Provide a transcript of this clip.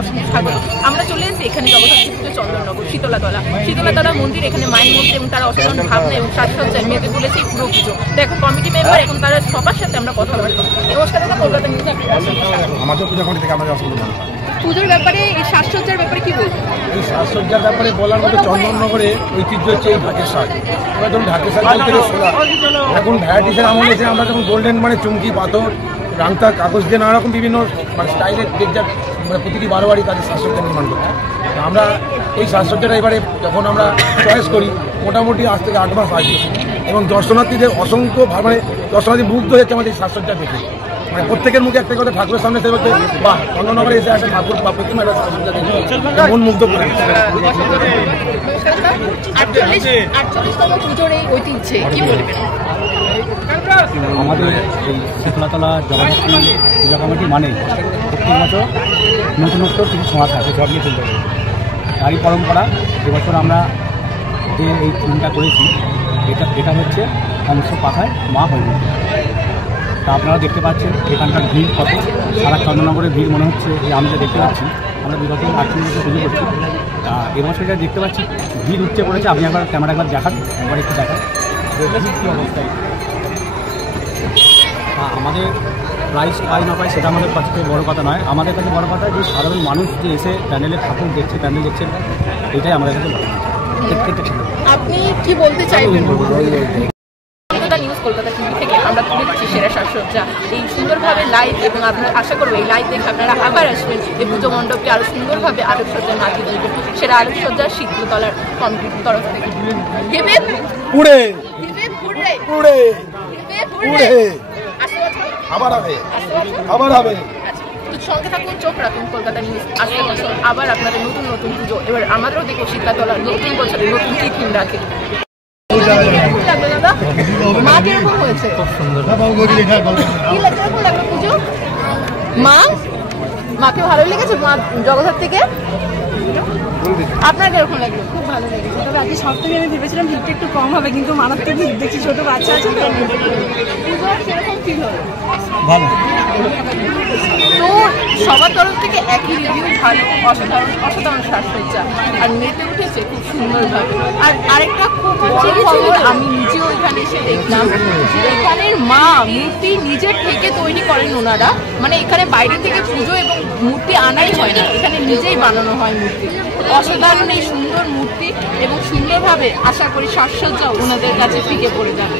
অসংখ্য স্বাগত। আমরা চলে এসেছি এখানে জগদ্ধাত্রী পুজো চন্দননগর শীতলাতলা মন্দির, এখানে মায়ের মূর্তি এবং তারা অসাধারণ ভাবনা এবং সাজসজ্জায় মেতে তুলেছে এই পুরো পুজো। তো এখন কমিটি মেম্বার, এখন তারা সবার সাথে আমরা কথা বলবো। নমস্কার দাদা, কলকাতা নিউজে আমাদের পুজো কমিটি থেকে আমরা পুজোর ব্যাপারে, এই সাজসজ্জার ব্যাপারে কি বলবো? এই সাজসজ্জার ব্যাপারে বলার মতো চন্দননগরে ঐতিহ্য হচ্ছে এই ঢাকের শাক। আমরা যখন ঢাকের শাক থেকে সোলা, এখন ভ্যারাইটিসের আমল এসে আমরা যখন গোল্ডেন মানে চুমকি পাথর রাংতা কাগজ দিয়ে নানা রকম বিভিন্ন মানে স্টাইলের যার মানে প্রতিটি বারোবারই তাদের সাজসজ্জা নির্মাণ করতে। আমরা এই সাজসজ্জাটা এবারে যখন আমরা চয়েস করি মোটামুটি আজ থেকে 8 মাস আগে, এবং দর্শনার্থীদের অসংখ্য মানে দর্শনার্থী মুগ্ধ হয়েছে আমাদের এই সাজসজ্জা দেখে। মানে প্রত্যেকের মুখে একটা কথা, ঠাকুরের সামনে সে বলতে বা চন্দননগরে এসে একটা ঠাকুর বা প্রতিমা একটা সাজসজ্জা দেখে মন মুগ্ধ করে। আমাদের এই শীতলাতলা জগদ্ধাত্রী পূজা কমিটি মানে প্রত্যেক বছর নতুনত্ব কিছু ছোঁয়া থাকে, সব নিয়ে চলতে হবে। তারই পরম্পরা এবছর আমরা যে এই থিমটা করেছি, এটা হচ্ছে অংশ পাখায় মা হয়ে। তা আপনারা দেখতে পাচ্ছেন এখানকার ভিড় কত, সারা চন্দননগরের ভিড় মনে হচ্ছে যে আমি যা দেখতে পাচ্ছি। আমরা বিগত 8 বছর পুজো করছি, তা এবছর যা দেখতে পাচ্ছি ভিড় উঠছে পড়েছে। আপনি একবার ক্যামেরা একবার দেখান, একবার একটু দেখান কী অবস্থায়। আমাদের প্রাইস পাই না পাই সেটা আমাদের কাছে বড় কথা নয়, আমাদের কাছে বড় কথা যে সাধারণ মানুষ যে এসে প্যান্ডেলের ঠাকুর দেখছে, প্যান্ডেল দেখছেন, এটাই আমাদের কাছে বড়। আপনি কি বলতে চাইবেন? কলকাতা নিউজ, কলকাতা টিভি থেকে আমরা তুলে দিচ্ছি সেরা সাজসজ্জা এই সুন্দরভাবে লাইভ, এবং আপনারা আশা করবো এই লাইভ দেখে আপনারা আবার আসবেন, এই পুজো মণ্ডপকে আরও সুন্দরভাবে আলোকসজ্জায় মাতিয়ে দেবেন। সেরা আলোকসজ্জা শীতলাতলার কমিটির তরফ থেকে। সঙ্গে থাকুন, চোখ রাখুন কলকাতা নিউজ। আসলে বছর আবার আপনাদের নতুন নতুন পুজো, এবার আমাদেরও দেখো শীতলাতলার নতুন বছরে নতুন কি থিম রাখে। মা কিরকম হয়েছে? পুজো মাকে ভালো লেগেছে? মা জগদ্ধাত্রী থেকে আপনার কিরকম লাগলো? খুব ভালো লেগেছে। তবে আজকে সব থেকে আমি ভেবেছিলাম ভিড়টা একটু কম হবে, কিন্তু মারাত্মক ভিড় দেখছি, ছোট বাচ্চা আছে তো। পুজো সেরকম ফিল হবে ভালো। তো সবার তরফ থেকে একই রিভিউ, ভালো, অসাধারণ সাজসজ্জা আর মেতে উঠেছে খুব সুন্দরভাবে। আর আরেকটা খুব খবর আমি নিজেও এখানে এসে দেখলাম যে এখানের মা মূর্তি নিজের থেকে তৈরি করেন ওনারা, মানে এখানে বাইরে থেকে পুজো এবং মূর্তি আনাই হয় না, এখানে নিজেই বানানো হয় মূর্তি। অসাধারণ এই সুন্দর মূর্তি এবং সুন্দরভাবে আশা করি সাজসজ্জা ওনাদের কাছে ফিকে পড়ে যাবে।